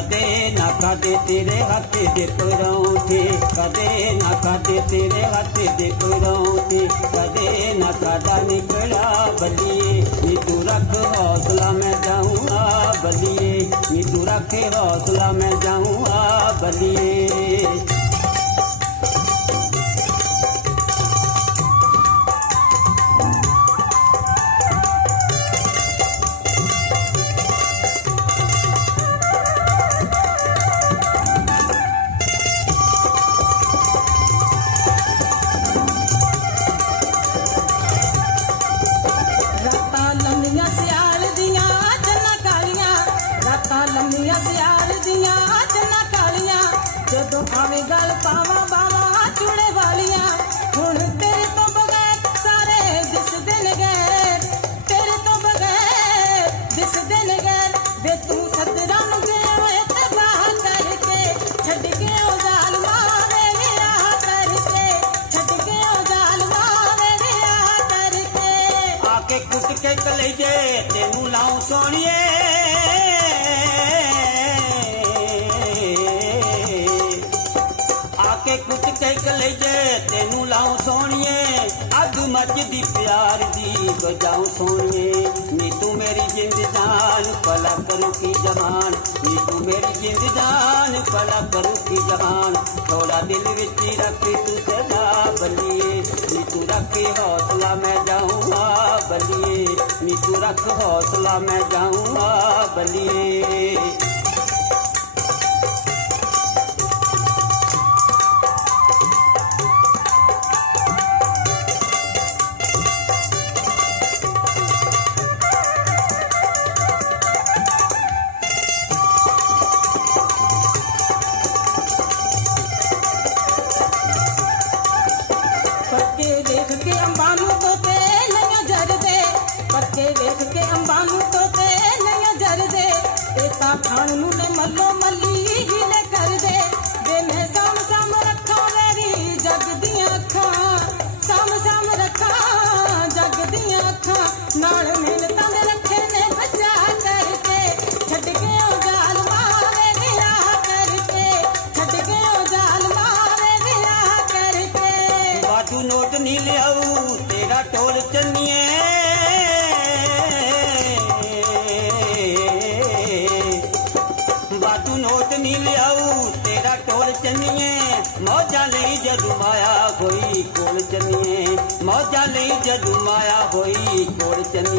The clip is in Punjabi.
कदे ना कदे तेरे हाथ दे पुरौती कदे ना कदे तेरे हाथ दे पुरौती कदे ना कदा निकला बलिए। नी तू रख हौसला मैं जाऊँगा बलिए। नी तू रख हौसला मैं जाऊँगा बलिए। ਰਾਤਾਂ ਸਿਆਲ ਦੀਆਂ ਚੰਨਾ ਕਾਲੀਆਂ। ਜਦੋਂ ਆਵੇਂ ਗੱਲ ਪਾਵਾਂ ਬਾਵਾਂ ਚੂੜੇ ਵਾਲੀਆਂ। ਹੁਣ ਤੇਰੇ ਤੋਂ ਬਗੈਰ ਸਾਰੇ ਦਿਸਦੇ ਨੇ ਗੈਰ ਤੇਰੇ ਤੋਂ ਬਗੈਰ ਦਿਸਦੇ ਨੇ ਗੈਰ ਵੇ ਤੂੰ ਸਤਰਾਂ ਨੂੰ ਗਿਆ ਓਏ ਤਬਾਹ ਕਰਕੇ, ਛੱਡ ਕੇ ਉਹ ਜ਼ਾਲਮਾਂ ਵੇ ਵਿਆਹ ਕਰਕੇ, ਛੱਡ ਕੇ ਉਹ ਜ਼ਾਲਮਾਂ ਵੇ ਵਿਆਹ ਕਰਕੇ। ਆ ਕੇ ਕੁੱਟ ਕੇ ਕਲੇਜੇ ਤੈਨੂੰ ਲਾਉ ਸੋਣੀਏ ਕੇ ਕੁੱਟ ਕੇ ਕਲੇਜੇ ਤੈਨੂੰ ਲਾਉ ਸੋਣੀਏ ਅੱਗ ਮੱਚਦੀ ਪਿਆਰ ਦੀ ਬਜਾਉ ਸੋਣੀਏ ਨੀ ਤੂੰ ਮੇਰੀ ਜਿੰਦ ਜਾਨ ਭਲਾ ਕਰੂ ਕੀ ਜਹਾਨ ਨੀ ਤੂੰ ਮੇਰੀ ਜਿੰਦ ਜਾਨ ਭਲਾ ਕਰੂ ਕੀ ਜਹਾਨ ਥੋੜਾ ਦਿਲ ਵਿੱਚ ਹੀ ਰੱਖ ਤੂੰ ਸਦਾ ਬੱਲੀਏ ਨੀ ਤੂੰ ਰੱਖੇ ਹੌਸਲਾ ਮੈਂ ਜਾਊਂਗਾ ਬੱਲੀਏ ਨੀ ਤੂੰ ਰੱਖ ਹੌਸਲਾ ਮੈਂ ਜਾਊਂਗਾ ਬੱਲੀਏ ਇਹ ਖਾਣ ਨੂੰ ਨੇ ਮੱਲੋ ਮੱਲੀ ਹੀ ਨੇ ਕਰਦੇ। ਵੇ ਮੈਂ ਸਾਮ ਸਾਮ ਰੱਖਾਂ ਮੇਰੀ ਜਗ ਦੀਆਂ ਅੱਖਾਂ ਸਾਮ ਸਾਮ ਰੱਖਾਂ ਜਗ ਦੀਆਂ ਅੱਖਾਂ। ਨਾਲ ਮਿਹਨਤਾਂ ਦੇ ਰੱਖੇ ਨੇ ਬਚਾ ਕਰਕੇ, ਛੱਡ ਕੇ ਉਹ ਜਾਲ ਮਾਰੇ ਵਿਆਹ ਕਰਕੇ, ਛੱਡ ਕੇ ਉਹ ਜਾਲ ਮਾਰੇ ਵਿਆਹ ਕਰਕੇ। ਵਾਧੂ ਨੋਟ ਨਹੀਂ ਲਿਆਊ, ਤੇਰਾ ਟੋਲ ਚੰਨੀਏ। ਤੂੰ ਨੋਟ ਨਹੀਂ ਲਿਆਊ, ਤੇਰਾ ਟੋਲ ਚੰਨੀਏ। ਮੌਜਾਂ ਲਈ ਜਦੋਂ ਮਾਇਆ ਹੋਈ ਕੋਲ ਚੰਨੀਏ। ਮੌਜਾਂ ਲਈ ਜਦੋਂ ਮਾਇਆ ਹੋਈ ਕੋਲ ਚੰਨੀਏ।